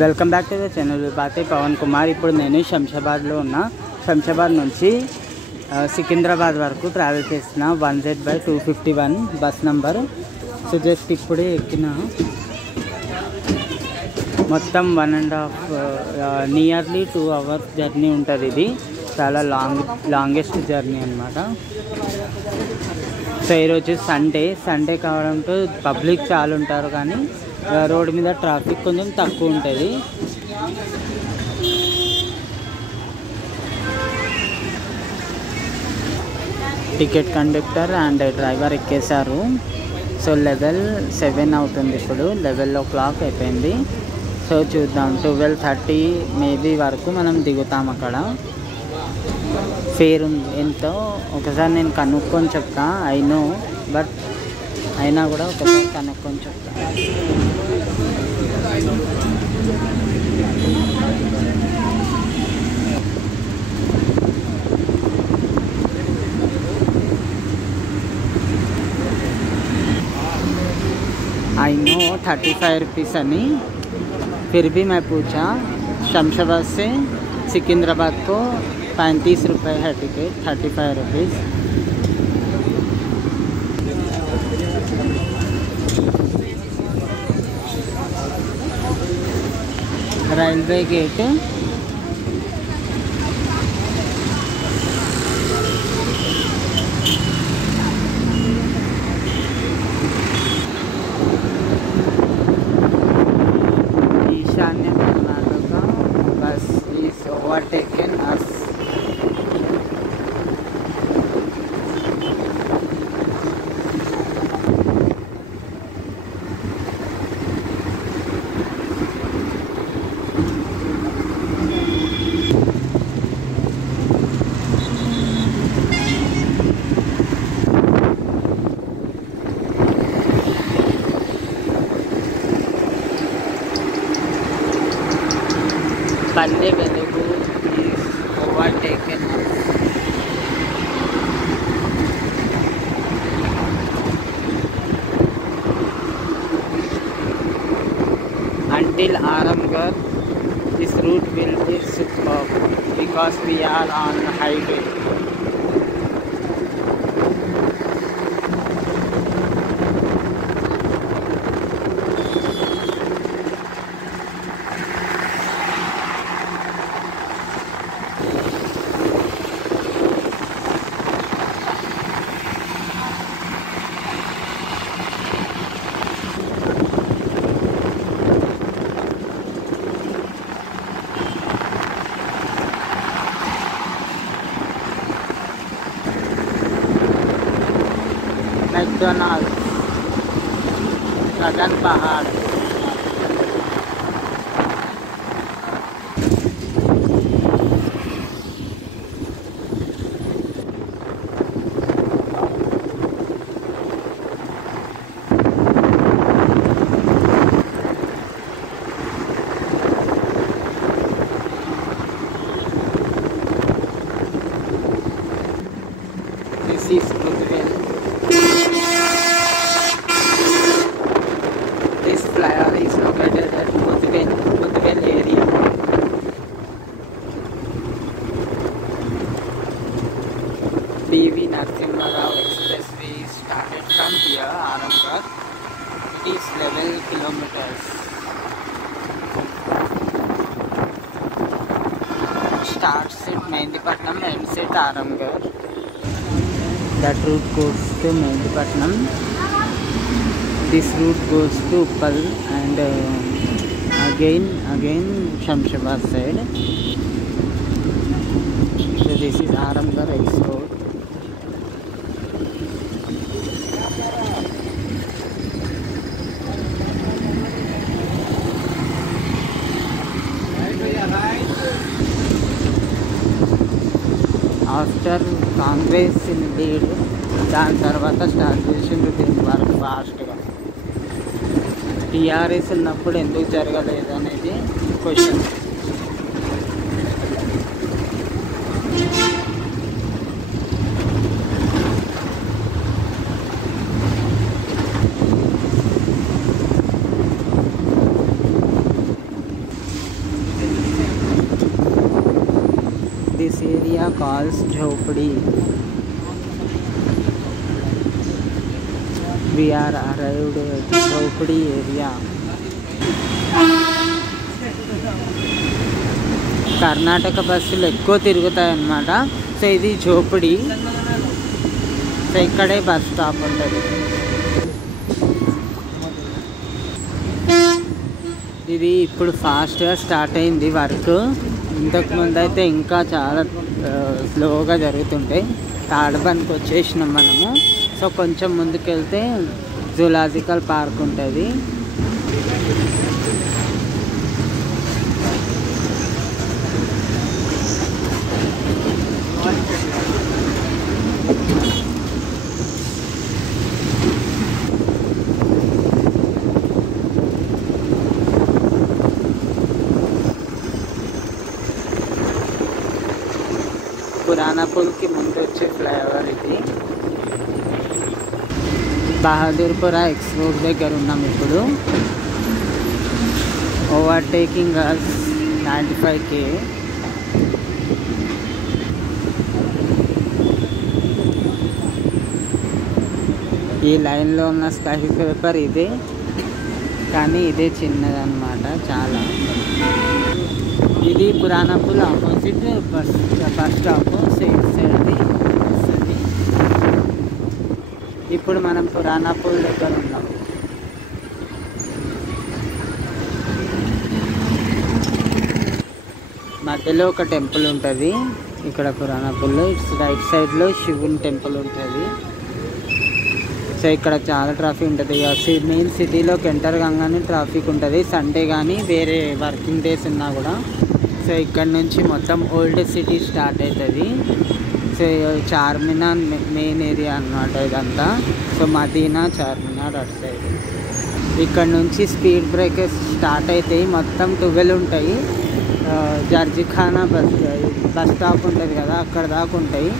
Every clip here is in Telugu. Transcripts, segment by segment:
Welcome back to the channel బాతే పవన్ కుమార్. ఇప్పుడు నేను శంషాబాద్లో ఉన్న. శంషాబాద్ నుంచి సికింద్రాబాద్ వరకు ట్రావెల్ చేసిన 1Z/251 bus number. So just ఇప్పుడే ఎక్కిన. మొత్తం 1.5 నియర్లీ 2 అవర్స్ జర్నీ ఉంటుంది. ఇది చాలా లాంగెస్ట్ జర్నీ అనమాట. సో ఈరోజు సండే కావడంతో పబ్లిక్ చాలా ఉంటారు, కానీ రోడ్డు మీద ట్రాఫిక్ కొంచెం తక్కువ ఉంటుంది. టికెట్ కండక్టర్ అండ్ డ్రైవర్ ఎక్కేశారు. సో లెవెల్ 7 అవుతుంది. ఇప్పుడు 11 o'clock అయిపోయింది. సో చూద్దాం, 12:30 మేబీ వరకు మనం దిగుతాం. అక్కడ ఫేర్ ఎంతో ఒకసారి నేను కనుక్కొని చెప్తా. ఐ నో, బట్ అయినా కూడా ఒకసారి కనుక్కొని చెప్తా. आई नो 35 रुपीज़ అని. फिर भी मैं पूछा, शमशाबाद से सिकंदराबाद को 35 रुपये है टिकट, 35 रुपीज़. Railway gate. ఈశాన్య Karnataka bus is overtaken us. Bande Velugu is overtaken us. Until Aramgarh, this route will be superb because we are on highway. McDonald's, Gagan Pahad. This is Budvel. This flyer is located at Budvel area. PV Narasimha Rao Expressway started from here, Aramgarh. It is 11 kilometers. Starts at Mehndipatnam, ends at Aramgarh. That route goes to Mehndipatnam. This route goes to Uppal and again Shamshabad side. So this is Aramgarh X road. After Congress in lead, దాని తర్వాత స్టార్ట్ చేసిండ్రు దీని వరకు ఫాస్ట్గా. టీఆర్ఎస్ ఉన్నప్పుడు ఎందుకు జరగలేదు అనేది క్వశ్చన్. దిస్ ఏరియా కాల్స్ झोपड़ी. We are arrived at झोपड़ी area. కర్ణాటక బస్సులు ఎక్కువ తిరుగుతాయి అన్నమాట. సో ఇది झोपड़ी. సో ఇక్కడే బస్ స్టాప్ ఉంటుంది. ఇది ఇప్పుడు ఫాస్ట్గా స్టార్ట్ అయింది వర్క్. ఇంతకుముందు అయితే ఇంకా చాలా స్లోగా జరుగుతుంటాయి. తాడబండ్కి వచ్చేసినాం మనము. సో కొంచెం ముందుకెళ్తే జూలాజికల్ పార్క్ ఉంటుంది. పురాణా పుల్కి ముందు వచ్చే ఫ్లైఓవర్ ఇది. బహదూర్పుర ఎక్స్ రోడ్ దగ్గర ఉన్నాం ఇప్పుడు. ఓవర్టేకింగ్ అస్ 95K. ఈ లైన్లో ఉన్న స్కై పేపర్ ఇదే, కానీ ఇదే చిన్నదన్నమాట చాలా. ఇది Purana Pul opposite bus stop same సైడ్ది వస్తుంది. ఇప్పుడు మనం పురాణా పుల్ దగ్గర ఉన్నాం. మధ్యలో ఒక టెంపుల్ ఉంటుంది ఇక్కడ పురాణా పుల్లో. ఇట్స్ రైట్ సైడ్లో శివుని టెంపుల్ ఉంటుంది. సో ఇక్కడ చాలా ట్రాఫిక్ ఉంటుంది. మెయిన్ సిటీలోకి ఎంటర్ కాగానే ట్రాఫిక్ ఉంటుంది, సండే కానీ వేరే వర్కింగ్ డేస్ ఉన్నా కూడా. సో ఇక్కడ నుంచి మొత్తం ఓల్డ్ సిటీ స్టార్ట్ అవుతుంది. సో చార్మినార్ మెయిన్ ఏరియా అన్నమాట ఇదంతా. సో మదీనా, చార్మినార్ అటు సైడ్. ఇక్కడ నుంచి స్పీడ్ బ్రేకర్స్ స్టార్ట్ అవుతాయి. మొత్తం 12 ఉంటాయి. జర్జిఖానా బస్ స్టాప్ ఉంటుంది కదా, అక్కడ దాకా ఉంటాయి.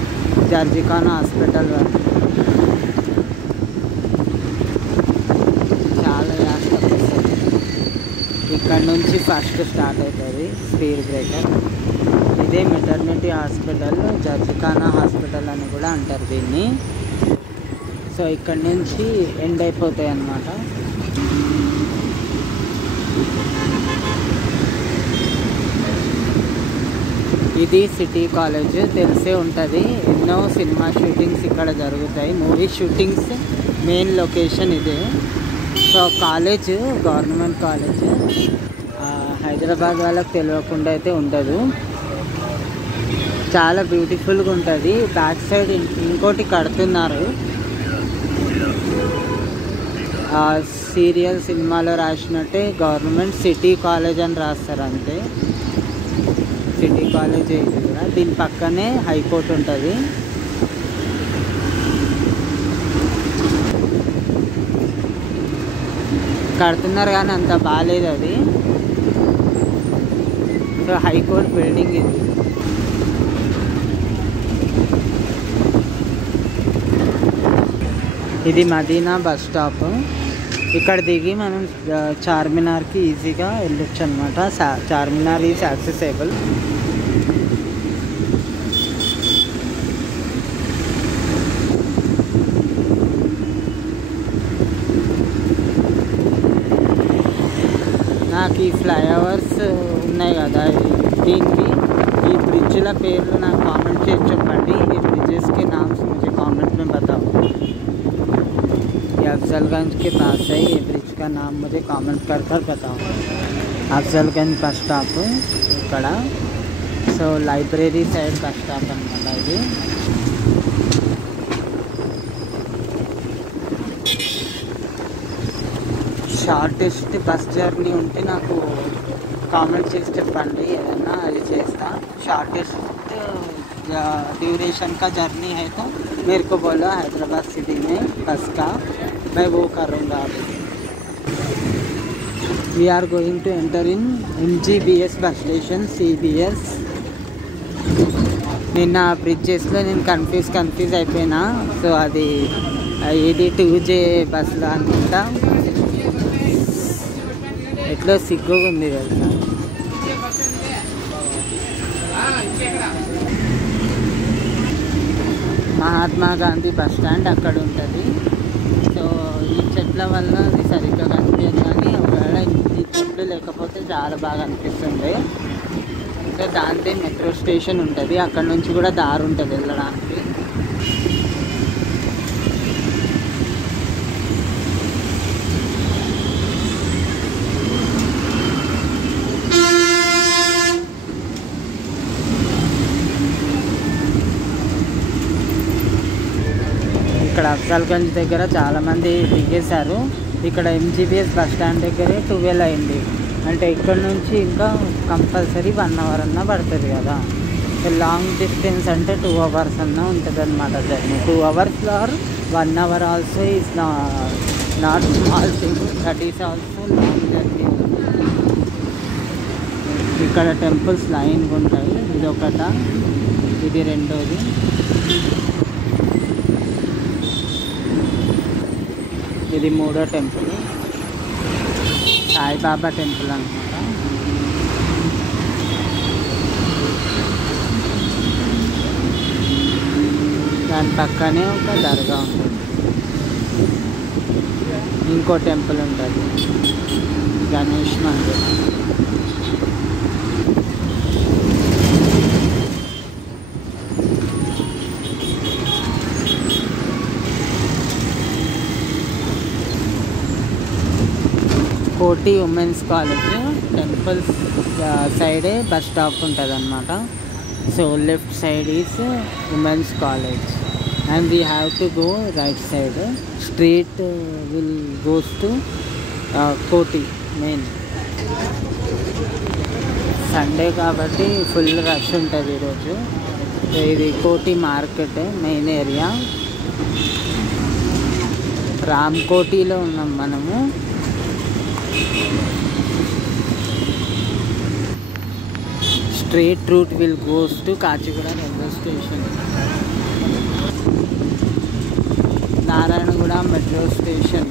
జర్జిఖానా హాస్పిటల్ వరకు చాలా జాగ్రత్త. ఇక్కడ నుంచి ఫస్ట్ స్టార్ట్ అవుతుంది స్పీడ్ బ్రేకర్. ఇదే మెటర్నిటీ హాస్పిటల్, జర్జిఖానా హాస్పిటల్ అని కూడా అంటారు దీన్ని. సో ఇక్కడ నుంచి ఎండ్ అయిపోతాయి అన్నమాట. ఇది సిటీ కాలేజ్, తెలిసే ఉంటుంది. ఎన్నో సినిమా షూటింగ్స్ ఇక్కడ జరుగుతాయి. మూవీ షూటింగ్స్ మెయిన్ లొకేషన్ ఇదే. So college government college. Hyderabad వాళ్ళకి తెలియకుండా అయితే ఉండదు. చాలా బ్యూటిఫుల్గా ఉంటుంది. బ్యాక్ సైడ్ ఇంకోటి కడుతున్నారు. సీరియల్ సినిమాలో రాసినట్టే గవర్నమెంట్ సిటీ కాలేజ్ అని రాస్తారు అంతే. సిటీ కాలేజ్ ఇది కూడా. దీని పక్కనే హైకోర్టు ఉంటుంది. కడుతున్నారు కానీ అంత బాగాలేదు అది. సో హైకోర్టు బిల్డింగ్ ఇది. ఇది మదీనా బస్ స్టాప్. ఇక్కడ దిగి మనం చార్మినార్కి ఈజీగా వెళ్ళొచ్చు అనమాట. Charminar is accessible. నాకు ఈ ఫ్లైఓవర్స్ ఉన్నాయి కదా, దీనికి ఈ బ్రిడ్జ్ల పేర్లు నాకు కామెంట్ చేసి చెప్పండి. ఈ ब्रिजेस के नाम से मुझे कमेंट में बताओ. ये अफजलगंज के पास है. ये ब्रिज का नाम मुझे कमेंट कर बताओ. अफजलगंज बस स्टॉप ఇక్కడ. So library side bus stop అనమాట ఇది. షార్టెస్ట్ బస్ జర్నీ ఉంటే నాకు కామెంట్ చేసి చెప్పండి, ఏదన్నా అది చేస్తా. షాर्टेस्ट ड्यूरेशन का जर्नी है तो मेरे को बोलो हैदराबाद सिटी में बस का, मैं वो करूँगा. We are going to enter in MGBS bus station CBS. నిన్న బ్రిడ్జెస్లో నేను కన్ఫ్యూజ్ అయిపోయినా. సో అది ఇది 2J బస్సులో అనుకుంటా. ఎట్లా సిగ్గుగా ఉంది కదా. మహాత్మా గాంధీ బస్ స్టాండ్ అక్కడ ఉంటుంది. సో ఈ చెట్ల వల్ల అది సరిగ్గా కనిపించదు, కానీ ఒకవేళ ఈ చెట్లు లేకపోతే చాలా బాగా అనిపిస్తుంది. సో దాంతో మెట్రో స్టేషన్ ఉంటుంది, అక్కడ నుంచి కూడా దారి ఉంటుంది వెళ్ళడానికి. ఇక్కడ అఫ్జల్గంజ్ దగ్గర చాలామంది దిగేశారు. ఇక్కడ ఎంజీబీఎస్ బస్ స్టాండ్ దగ్గరే 12 అయింది. అంటే ఇక్కడ నుంచి ఇంకా కంపల్సరీ 1 అవర్ అన్నా పడుతుంది కదా. లాంగ్ డిస్టెన్స్ అంటే 2 అవర్స్ అన్నా ఉంటుంది అనమాట journey. 2 hours or 1 hour also is not small thing, that is also long journey. ఇక్కడ టెంపుల్స్ లైన్గా ఉంటాయి. ఇది ఒకట, ఇది రెండోది. ఇది మూడో టెంపుల్, సాయిబాబా టెంపుల్ అనమాట. దాని పక్కనే ఒక దర్గా ఉంటుంది. ఇంకో టెంపుల్ ఉంటుంది, గణేష్ మందిర్. కోటి ఉమెన్స్ కాలేజ్ టెంపుల్స్ సైడే బస్ స్టాప్ ఉంటుంది అనమాట. So left side is women's college and we have to go right side. Street will goes to కోటి మెయిన్. సండే కాబట్టి ఫుల్ రష్ ఉంటుంది ఈరోజు. ఇది కోటి మార్కెట్ మెయిన్ ఏరియా. రామ్కోటిలో ఉన్నాం మనము. Straight route will goes to Kachigura railway station, Narayanaguda metro station.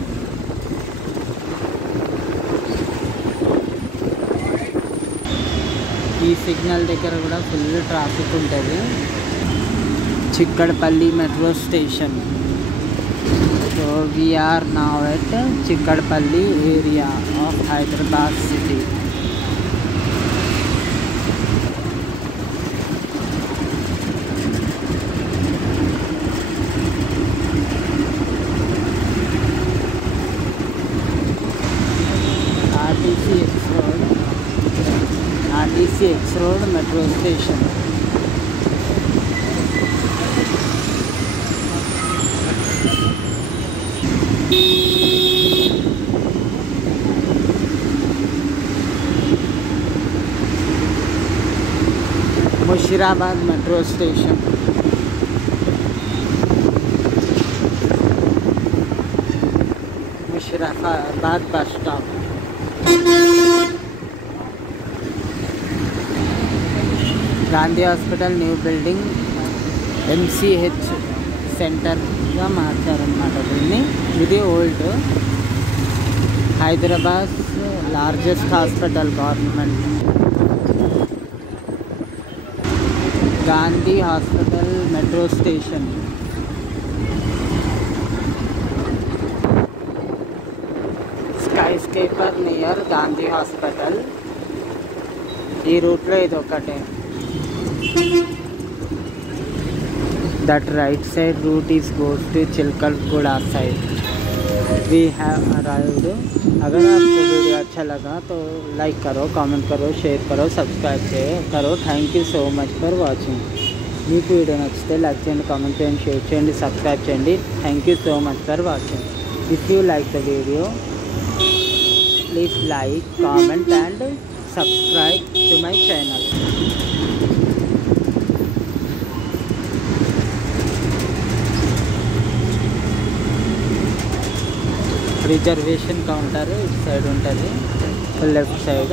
ఈ సిగ్నల్ దగ్గర కూడా ఫుల్ ట్రాఫిక్ ఉంటుంది. Chikkadpally metro station. So we are now at Chikkadpally area of Hyderabad city. RTC X Road metro station. Mushirabad metro station. Mushirabad bus stop. Gandhi hospital new building MCH సెంటర్గా మార్చారనమాట దీన్ని. ఇది old Hyderabad largest hospital government. Gandhi hospital metro station. Skyscraper near Gandhi hospital. ఈ రూట్లో ఇది ఒకటే. That right side route is goes to Chilkalguda side. We have arrived. अगर आपको वीडियो अच्छा लगा तो लाइक करो, कमेंट करो, शेयर करो, सब्सक्राइब करो. Thank you so much for watching. మీకు వీడియో నచ్చితే లైక్ చేయండి, కామెంట్ చేయండి, షేర్ చేయండి, సబ్స్క్రైబ్ చేయండి. Thank you so much for watching. If you like the video please like, comment and subscribe to my channel. Reservation counter ఇటు సైడ్ ఉంటుంది, లెఫ్ట్ సైడ్.